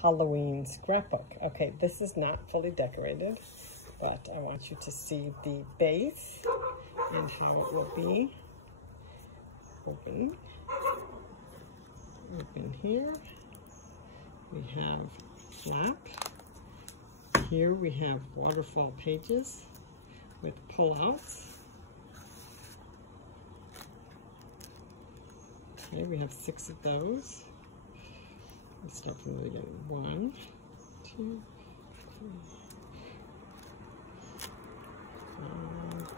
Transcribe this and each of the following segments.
Halloween scrapbook. Okay, this is not fully decorated, but I want you to see the base and how it will be. Open here. We have flap. Here we have waterfall pages with pull-outs. Okay, we have 6 of those. Let's start from the beginning. 1, 2, 3, 4,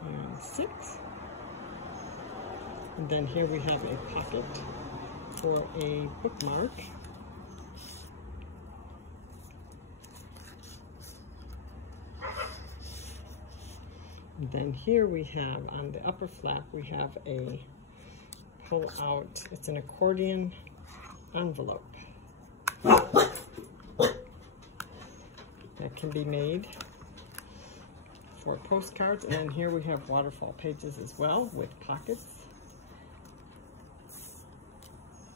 5, and 6. And then here we have a pocket for a bookmark. And then here we have, on the upper flap, we have a pull out, it's an accordion envelope that can be made for postcards. And then here we have waterfall pages as well with pockets.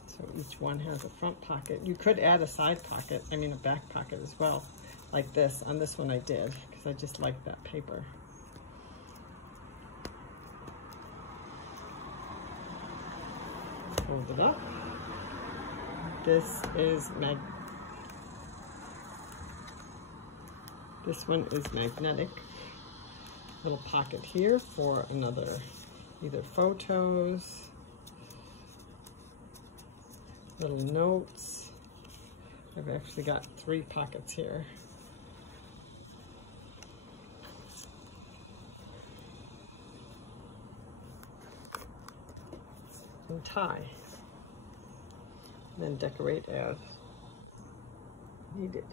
So each one has a front pocket. You could add a side pocket, I mean a back pocket as well, like this. On this one I did, because I just like that paper. Fold it up. This one is magnetic. Little pocket here for another, either photos, little notes. I've actually got 3 pockets here. And tie. And then decorate as needed.